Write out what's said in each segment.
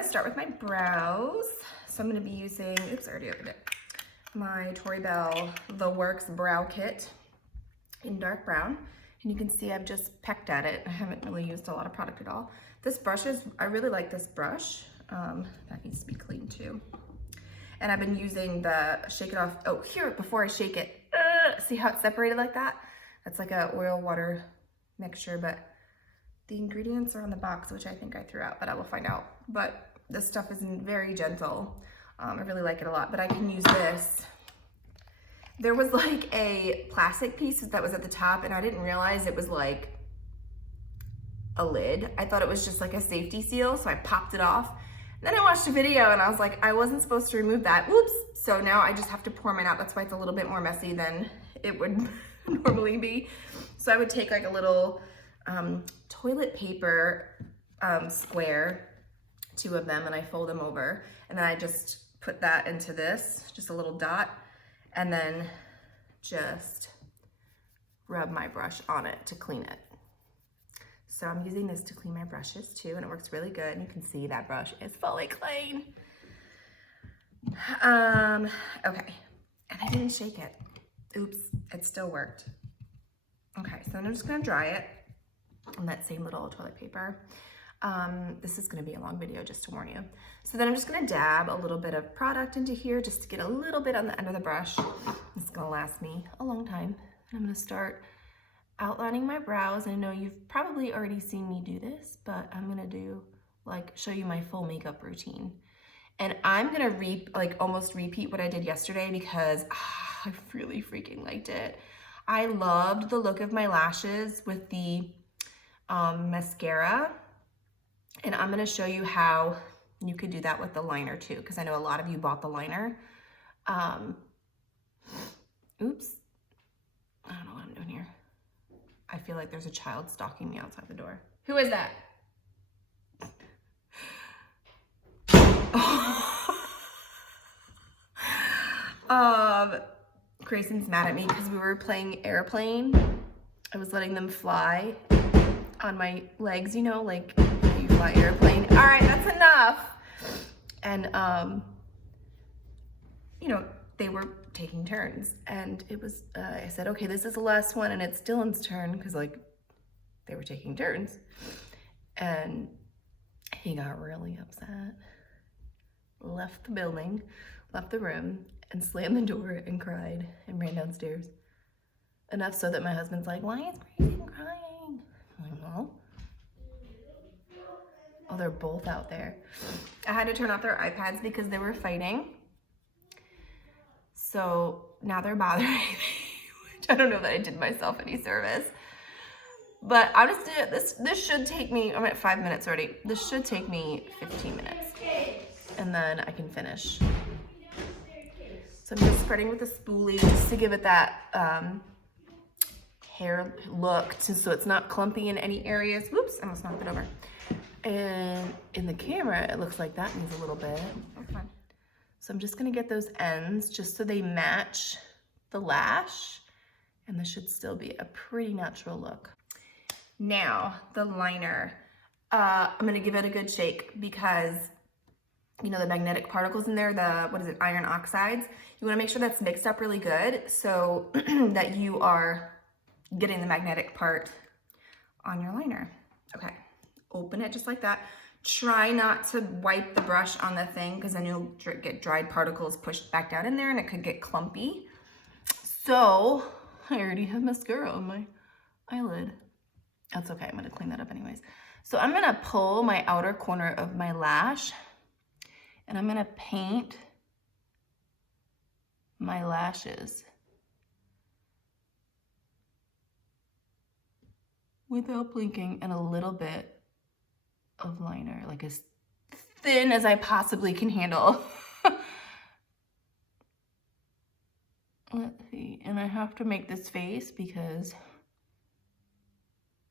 gonna start with my brows. So I'm gonna be using, oops, I already opened it, my Tori Bell The Works Brow Kit in dark brown. And you can see I've just pecked at it. I haven't really used a lot of product at all. This brush is, I really like this brush. That needs to be clean too. And I've been using the Shake It Off, oh, here, before I shake it, see how it's separated like that? That's like a oil water mixture, but the ingredients are on the box, which I think I threw out, but I will find out. But this stuff is very gentle. I really like it a lot, but I can use this. There was like a plastic piece that was at the top and I didn't realize it was like a lid. I thought it was just like a safety seal, so I popped it off. Then I watched a video and I was like, I wasn't supposed to remove that. Whoops. So now I just have to pour mine out. That's why it's a little bit more messy than it would normally be. So I would take like a little toilet paper square, 2 of them, and I fold them over. And then I just put that into this, just a little dot, and then just rub my brush on it to clean it. So I'm using this to clean my brushes too, and it works really good. And you can see that brush is fully clean. Okay, and I didn't shake it. Oops, it still worked. Okay, so then I'm just gonna dry it on that same little toilet paper. This is gonna be a long video, just to warn you. So then I'm just gonna dab a little bit of product into here just to get a little bit on the end of the brush. It's gonna last me a long time. And I'm gonna start outlining my brows. I know you've probably already seen me do this, but I'm gonna do, like, show you my full makeup routine. And I'm gonna almost repeat what I did yesterday because I really freaking liked it. I loved the look of my lashes with the mascara. And I'm gonna show you how you could do that with the liner too, because I know a lot of you bought the liner. Oops, I don't know what I'm doing here. I feel like there's a child stalking me outside the door. Who is that? Grayson's mad at me because we were playing airplane. I was letting them fly on my legs, you know, like you fly airplane. All right, that's enough. And, you know, they were taking turns, and it was, I said, okay, this is the last one, and it's Dylan's turn, because like they were taking turns, and he got really upset, left the building, left the room, and slammed the door and cried and ran downstairs. Enough so that my husband's like, why is Grayson crying? I'm like, well, oh, they're both out there. I had to turn off their iPads because they were fighting. So now they're bothering me, which I don't know that I did myself any service. But I'm just doing this should take me, I'm at 5 minutes already. This should take me 15 minutes. And then I can finish. So I'm just spreading with a spoolie just to give it that hair look, so it's not clumpy in any areas. Whoops, I almost knocked it over. And in the camera, it looks like that needs a little bit. Okay. So I'm just gonna get those ends just so they match the lash, and this should still be a pretty natural look. Now, the liner. I'm gonna give it a good shake because, you know, the magnetic particles in there, the, iron oxides, you wanna make sure that's mixed up really good so that you are getting the magnetic part on your liner. Okay, open it just like that. Try not to wipe the brush on the thing because then you'll get dried particles pushed back down in there and it could get clumpy. So I already have mascara on my eyelid. That's okay, I'm gonna clean that up anyways. So I'm gonna pull my outer corner of my lash and I'm gonna paint my lashes without blinking, and a little bit of liner, like as thin as I possibly can handle. Let's see, and I have to make this face because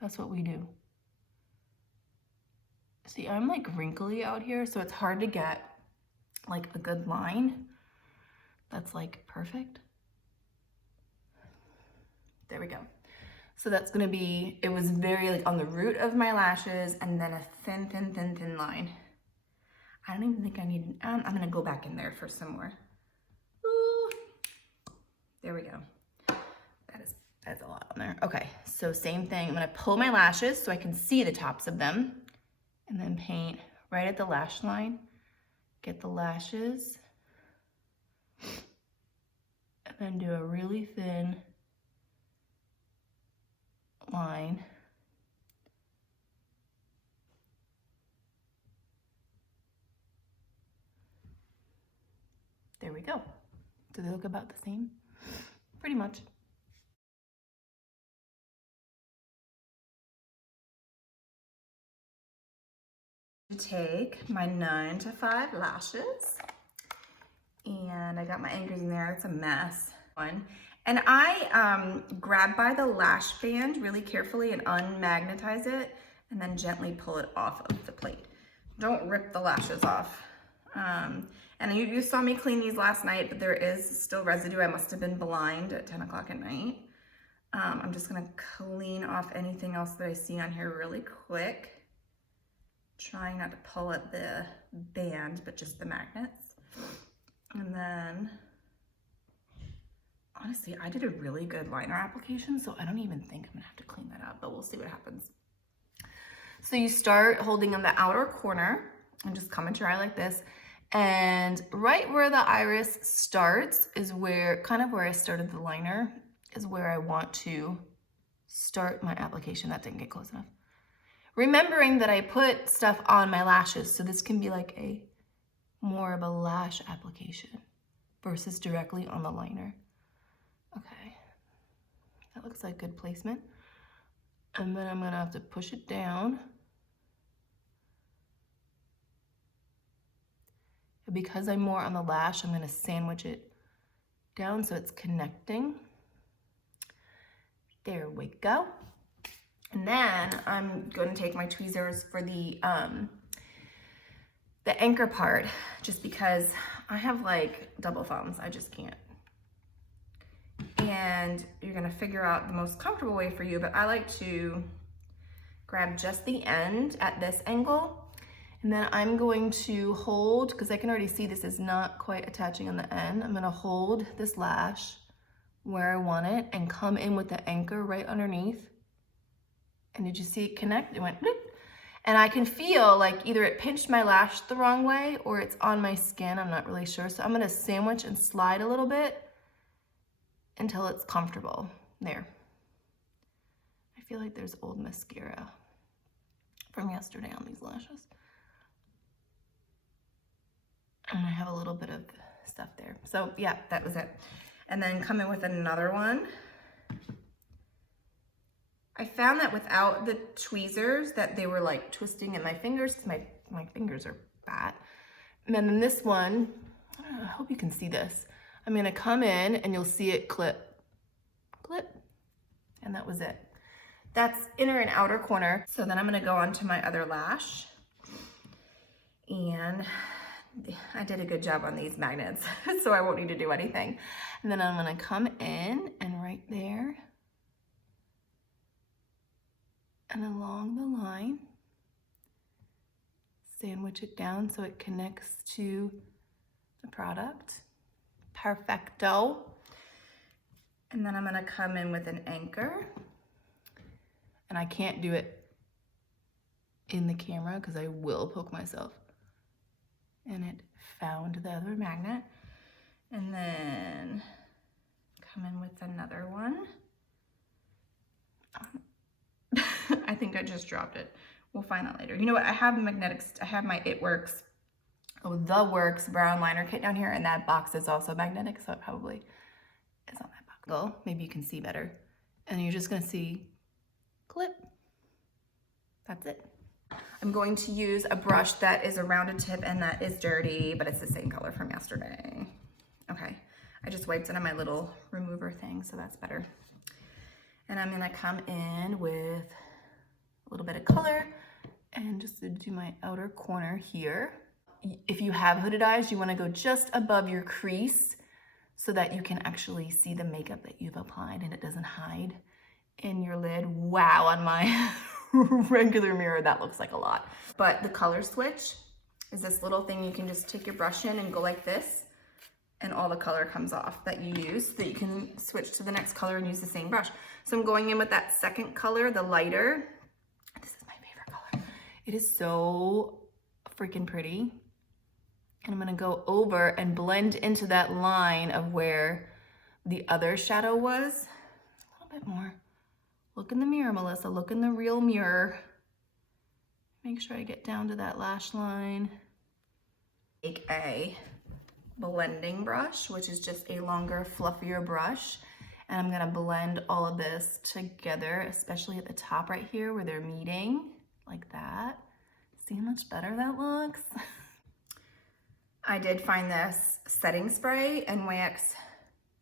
that's what we do. See, I'm like wrinkly out here, so it's hard to get like a good line that's like perfect. There we go. So that's gonna be, it was very like on the root of my lashes and then a thin, thin, thin, thin line. I don't even think I need, I'm gonna go back in there for some more. Ooh. There we go. That's a lot on there. Okay, so same thing. I'm gonna pull my lashes so I can see the tops of them, and then paint right at the lash line. Get the lashes, and then do a really thin line. There we go. Do they look about the same? Pretty much. Take my 9 to 5 lashes, and I got my anchors in there. It's a mess. And I grab by the lash band really carefully and unmagnetize it, and then gently pull it off of the plate. Don't rip the lashes off. And you saw me clean these last night, but there is still residue. I must have been blind at 10 o'clock at night. I'm just gonna clean off anything else that I see on here really quick. Trying not to pull at the band, but just the magnets. And then, honestly, I did a really good liner application, so I don't even think I'm gonna have to clean that up, but we'll see what happens. So you start holding on the outer corner and just come and try like this. And right where the iris starts is where, kind of where I started the liner, is where I want to start my application. That didn't get close enough. Remembering that I put stuff on my lashes, so this can be like a more of a lash application versus directly on the liner. Okay, that looks like good placement. And then I'm gonna have to push it down. Because I'm more on the lash, I'm gonna sandwich it down so it's connecting. There we go. And then I'm going to take my tweezers for the anchor part, just because I have like double thumbs. I just can't. And you're going to figure out the most comfortable way for you, but I like to grab just the end at this angle. And then I'm going to hold, because I can already see this is not quite attaching on the end. I'm going to hold this lash where I want it and come in with the anchor right underneath. And did you see it connect? It went bloop. And I can feel like either it pinched my lash the wrong way or it's on my skin. I'm not really sure. So I'm gonna sandwich and slide a little bit until it's comfortable. There. I feel like there's old mascara from yesterday on these lashes. And I have a little bit of stuff there. So yeah, that was it. And then come in with another one. I found that without the tweezers that they were like twisting in my fingers, because my fingers are fat. And then this one, I hope you can see this. I'm gonna come in and you'll see it clip, clip, and that was it. That's inner and outer corner. So then I'm gonna go on to my other lash. And I did a good job on these magnets, so I won't need to do anything. And then I'm gonna come in and right there, and along the line, sandwich it down so it connects to the product. Perfecto. And then I'm gonna come in with an anchor. And I can't do it in the camera because I will poke myself. And it found the other magnet. And then come in with another one. I think I just dropped it. We'll find that later. You know what? I have magnetics. I have my The Works brown liner kit down here, and that box is also magnetic, so it probably is on that box. Well, maybe you can see better. And you're just gonna see clip. That's it. I'm going to use a brush that is a rounded tip and that is dirty, but it's the same color from yesterday. Okay, I just wiped it on my little remover thing, so that's better. And I'm gonna come in with a little bit of color and just do my outer corner here. If you have hooded eyes, you wanna go just above your crease so that you can actually see the makeup that you've applied and it doesn't hide in your lid. Wow, on my regular mirror, that looks like a lot. But the color switch is this little thing you can just take your brush in and go like this, and all the color comes off that you use, so that you can switch to the next color and use the same brush. So I'm going in with that second color, the lighter. This is my favorite color. It is so freaking pretty. And I'm gonna go over and blend into that line of where the other shadow was. A little bit more. Look in the mirror, Melissa, look in the real mirror. Make sure I get down to that lash line. Take a blending brush, which is just a longer, fluffier brush. And I'm gonna blend all of this together, especially at the top right here where they're meeting, like that. See how much better that looks? I did find this setting spray, NYX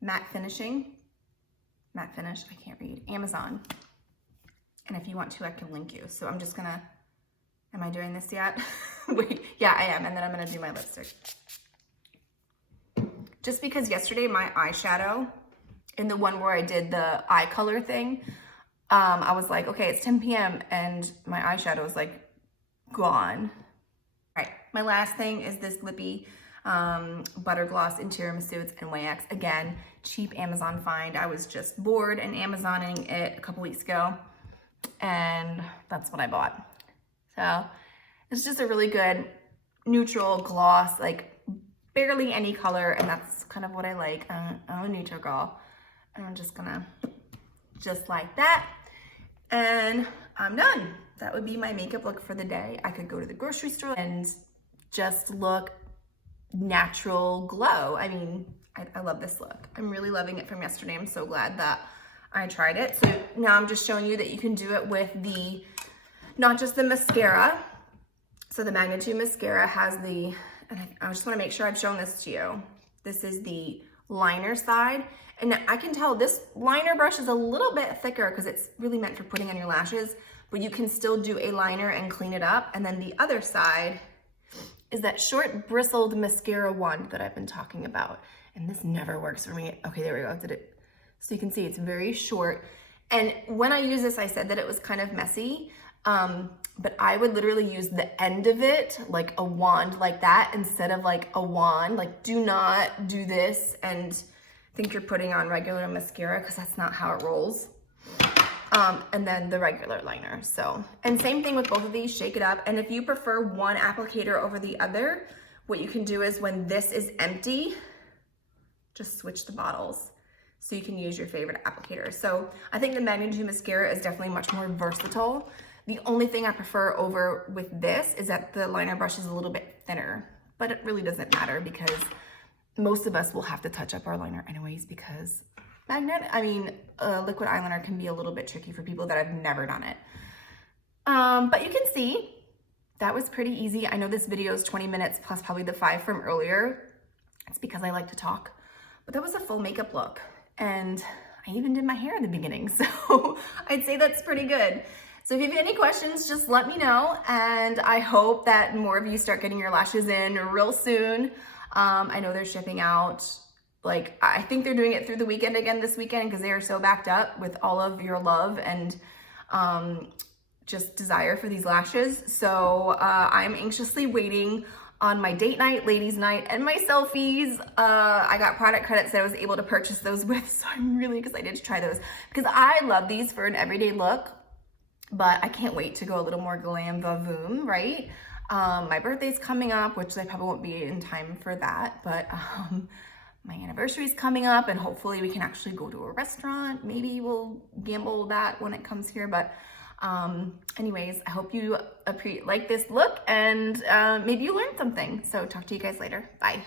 matte finish, I can't read, Amazon. And if you want to, I can link you. So I'm just gonna, am I doing this yet? Wait, yeah, I am. And then I'm gonna do my lipstick. Just because yesterday my eyeshadow, in the one where I did the eye color thing, I was like, okay, it's 10 p.m. and my eyeshadow is like gone. All right, my last thing is this Lippy butter gloss in Tiramisu. It's NYX. Again, cheap Amazon find. I was just bored and Amazoning it a couple weeks ago, and that's what I bought. So it's just a really good neutral gloss, like barely any color, and that's kind of what I like. I'm a neutral girl, and I'm just gonna, just like that, and I'm done. That would be my makeup look for the day. I could go to the grocery store and just look natural glow. I mean, I love this look. I'm really loving it from yesterday. I'm so glad that I tried it. So now I'm just showing you that you can do it with the, not just the mascara. So the Magnitude mascara has the, and I just wanna make sure I've shown this to you. This is the liner side. And I can tell this liner brush is a little bit thicker because it's really meant for putting on your lashes, but you can still do a liner and clean it up. And then the other side is that short bristled mascara wand that I've been talking about. And this never works for me. Okay, there we go, did it. So you can see it's very short. And when I use this, I said that it was kind of messy, but I would literally use the end of it, like a wand like that, instead of like a wand. Like, do not do this and think you're putting on regular mascara, because that's not how it rolls. And then the regular liner. So, and same thing with both of these, shake it up. And if you prefer one applicator over the other, what you can do is when this is empty, just switch the bottles so you can use your favorite applicator. So I think the Magnitude mascara is definitely much more versatile. The only thing I prefer over with this is that the liner brush is a little bit thinner, but it really doesn't matter because most of us will have to touch up our liner anyways, because liquid eyeliner can be a little bit tricky for people that have never done it. But you can see that was pretty easy. I know this video is 20 minutes plus probably the 5 from earlier. It's because I like to talk, but that was a full makeup look. And I even did my hair in the beginning. So I'd say that's pretty good. So if you have any questions, just let me know. And I hope that more of you start getting your lashes in real soon. I know they're shipping out. Like, I think they're doing it through the weekend again this weekend because they are so backed up with all of your love and just desire for these lashes. So I'm anxiously waiting on my date night, ladies night, and my selfies. I got product credits that I was able to purchase those with, so I'm really excited to try those because I love these for an everyday look, but I can't wait to go a little more glam vavoom, right? My birthday's coming up, which I probably won't be in time for that, but my anniversary's coming up and hopefully we can actually go to a restaurant. Maybe we'll gamble that when it comes here, but anyways, I hope you like this look and maybe you learned something. So talk to you guys later. Bye.